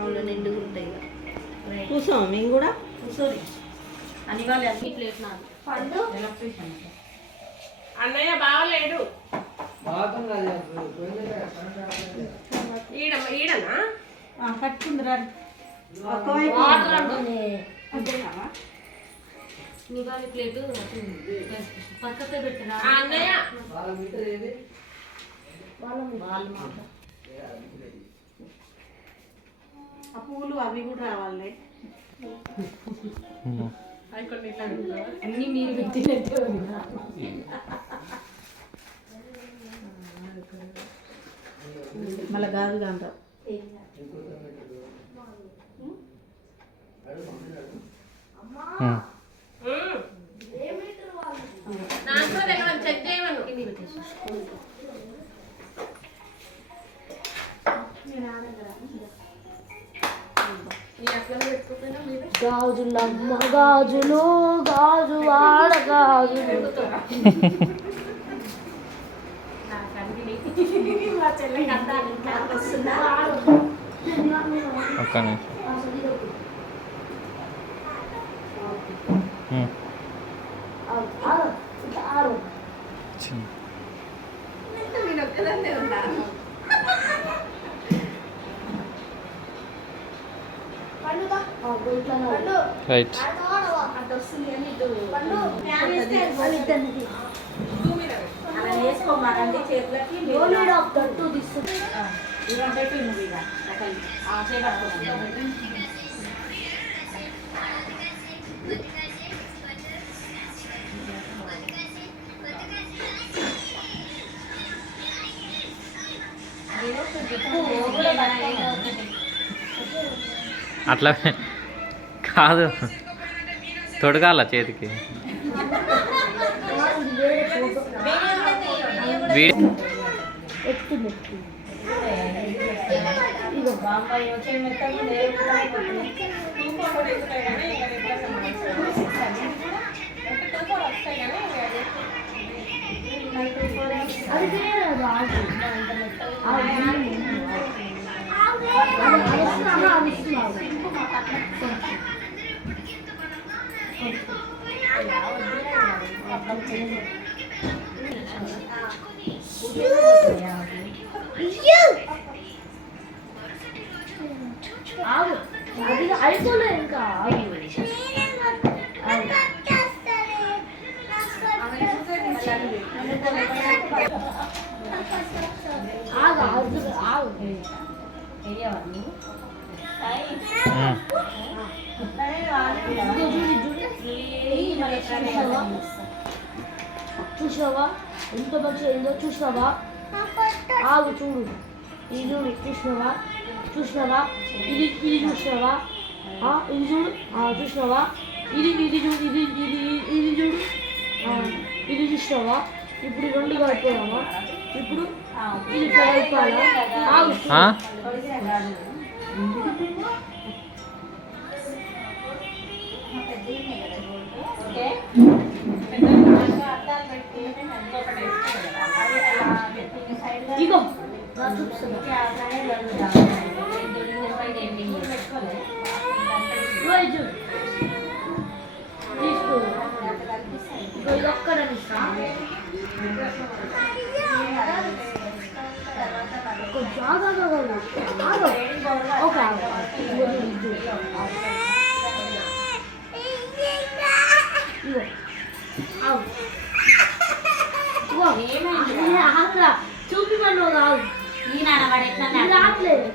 అవును నిండుగా ఉంటాయి ఇక కూర్చోం మేము కూడా కూర్చోని అని వాళ్ళు అన్ని ప్లేట్ నాకు పండు అన్నయ్య బాగలేడు ఈడనా పట్టుకుందిరా నివాళి ప్లేటు పక్కతో పెట్టినా అన్నయ్య వాళ్ళు ఆ పూలు అవి కూడా రావాలి అన్ని మీరు పెట్టినట్టే మళ్ళీ గాజుగా అంటారు దాంట్లో దగ్గర చెక్ చేయమను గాజులమ్మ గాజులు గాజు వాడ గాజులు ఒక్క నిమిషం రైట్ అలా వేసుకోమాకండి చేతులకి గట్టు తీస్తుంది అట్లా కాదు తొడగాల చేతికి అది అయిపోలేదు ఇంకా చూసావా ఎంత మంచిగా అయిందో చూసినావా ఆగు చూడు ఇది చూడు చూసినావా ఇది చూసినావా ఇది చూడు చూసినావా ఇది చూడు ఇది చూడు ఇది చూసినావా ఇప్పుడు రెండు కలిపోయామా ఇప్పుడు ఇది కలపాలా ఆగు ఇగో చూపి పన్ను కాదు ఈ నాన్న వాడు ఎట్లా రావట్లేదు